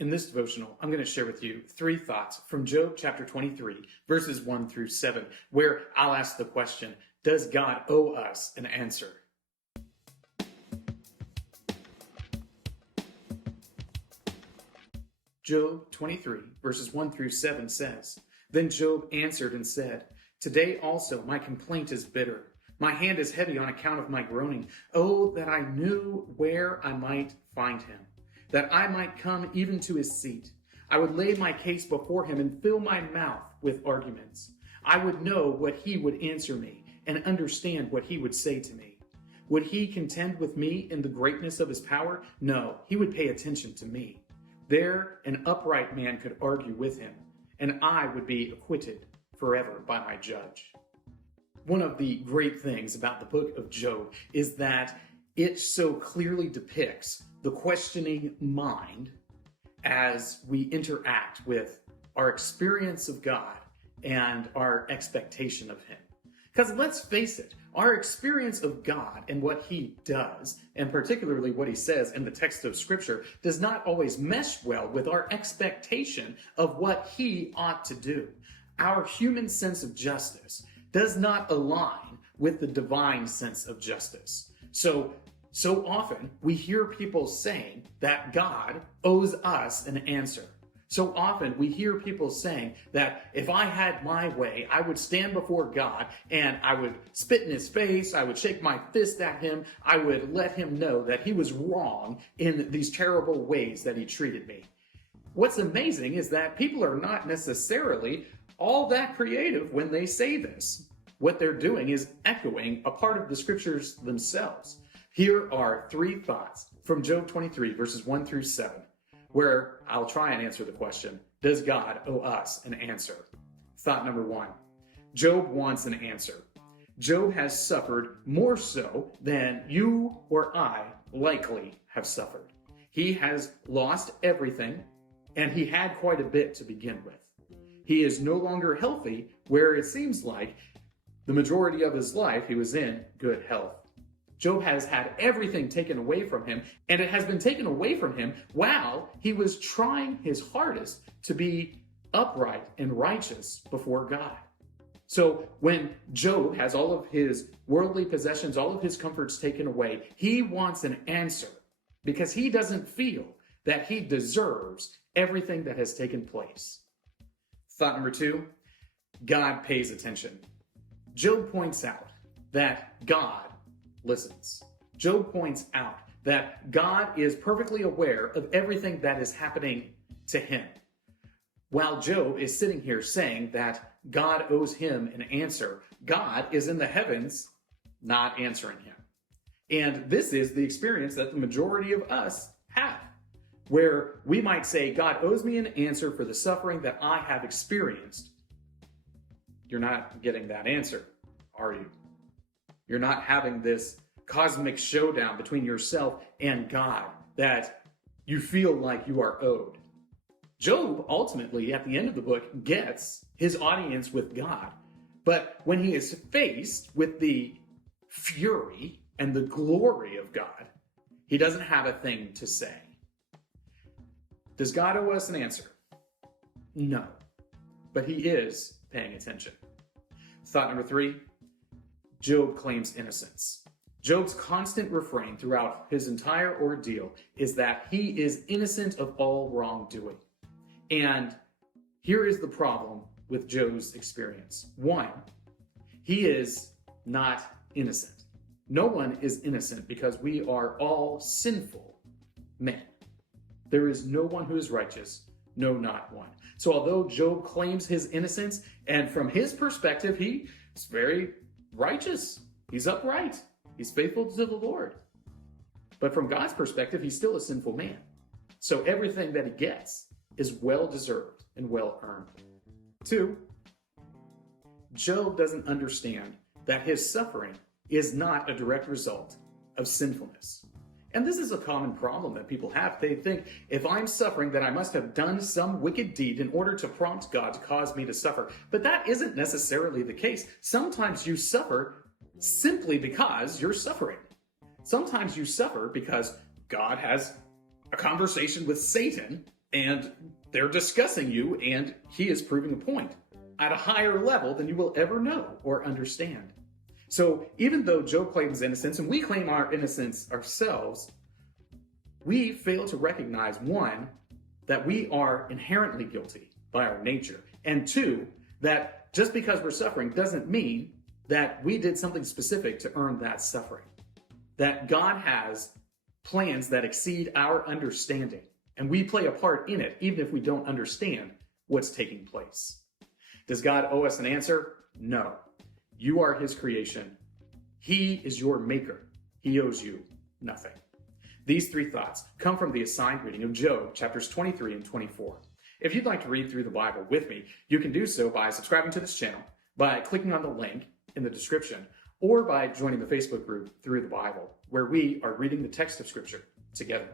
In this devotional, I'm going to share with you 3 thoughts from Job chapter 23, verses 1 through 7, where I'll ask the question, does God owe us an answer? Job 23, verses 1 through 7 says, Then Job answered and said, Today also my complaint is bitter. My hand is heavy on account of my groaning. Oh, that I knew where I might find him, that I might come even to his seat. I would lay my case before him and fill my mouth with arguments. I would know what he would answer me and understand what he would say to me. Would he contend with me in the greatness of his power? No, he would pay attention to me. There an upright man could argue with him, and I would be acquitted forever by my judge. One of the great things about the book of Job is that it so clearly depicts the questioning mind as we interact with our experience of God and our expectation of him. Because let's face it, our experience of God and what he does, and particularly what he says in the text of Scripture, does not always mesh well with our expectation of what he ought to do. Our human sense of justice does not align with the divine sense of justice. So often we hear people saying that God owes us an answer. So often we hear people saying that if I had my way, I would stand before God and I would spit in his face, I would shake my fist at him, I would let him know that he was wrong in these terrible ways that he treated me. What's amazing is that people are not necessarily all that creative when they say this. What they're doing is echoing a part of the scriptures themselves. Here are 3 thoughts from Job 23, verses 1 through 7, where I'll try and answer the question, does God owe us an answer? Thought number 1, Job wants an answer. Job has suffered more so than you or I likely have suffered. He has lost everything, and he had quite a bit to begin with. He is no longer healthy, where it seems like the majority of his life he was in good health. Job has had everything taken away from him, and it has been taken away from him while he was trying his hardest to be upright and righteous before God. So when Job has all of his worldly possessions, all of his comforts taken away, he wants an answer because he doesn't feel that he deserves everything that has taken place. Thought number 2, God pays attention. Job points out that God listens. Job points out that God is perfectly aware of everything that is happening to him. While Job is sitting here saying that God owes him an answer, God is in the heavens not answering him. And this is the experience that the majority of us have, where we might say, God owes me an answer for the suffering that I have experienced. You're not getting that answer, are you? You're not having this cosmic showdown between yourself and God that you feel like you are owed. Job ultimately, at the end of the book, gets his audience with God. But when he is faced with the fury and the glory of God, he doesn't have a thing to say. Does God owe us an answer? No. But he is paying attention. Thought number 3, Job claims innocence. Job's constant refrain throughout his entire ordeal is that he is innocent of all wrongdoing. And here is the problem with Job's experience. 1, he is not innocent. No one is innocent because we are all sinful men. There is no one who is righteous, no, not one. So although Job claims his innocence, and from his perspective, he is very righteous. He's upright. He's faithful to the Lord. But from God's perspective, he's still a sinful man. So everything that he gets is well-deserved and well-earned. 2, Job doesn't understand that his suffering is not a direct result of sinfulness. And this is a common problem that people have. They think, if I'm suffering, then I must have done some wicked deed in order to prompt God to cause me to suffer. But that isn't necessarily the case. Sometimes you suffer simply because you're suffering. Sometimes you suffer because God has a conversation with Satan and they're discussing you, and he is proving a point at a higher level than you will ever know or understand. So even though Job claims innocence and we claim our innocence ourselves, we fail to recognize, one, that we are inherently guilty by our nature, and two, that just because we're suffering doesn't mean that we did something specific to earn that suffering. That God has plans that exceed our understanding, and we play a part in it, even if we don't understand what's taking place. Does God owe us an answer? No. You are his creation. He is your maker. He owes you nothing. These three thoughts come from the assigned reading of Job, chapters 23 and 24. If you'd like to read through the Bible with me, you can do so by subscribing to this channel, by clicking on the link in the description, or by joining the Facebook group Through the Bible, where we are reading the text of Scripture together.